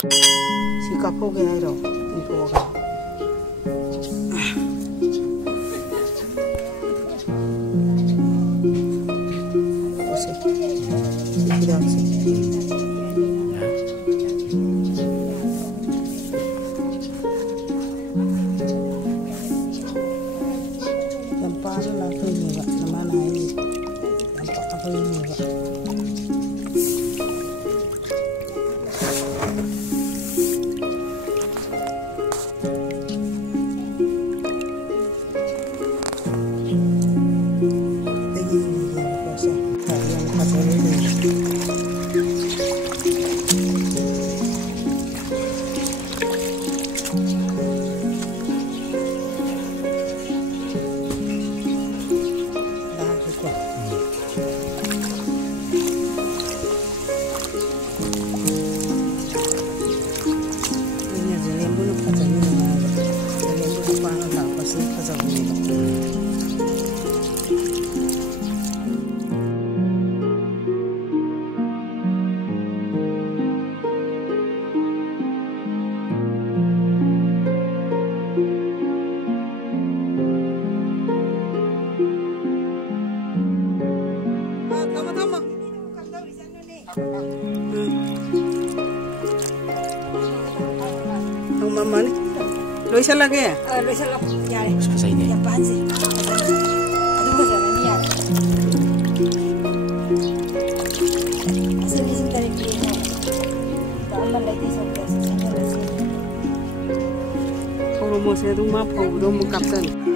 Si kapoge ai ro ni poga. Ose. Tidak sih. Tempat lah tu ni pak, nama ni. Tempat apa ini pak? Mama ni, Loisa lagi ya? Loisa lagi ya. Susah ini. Ya pansi. Aduh masih lagi ya. Asal ni sebentar lagi ni. Taman lagi sampai sini. Kalau mau saya tu mah, kalau mau kapten.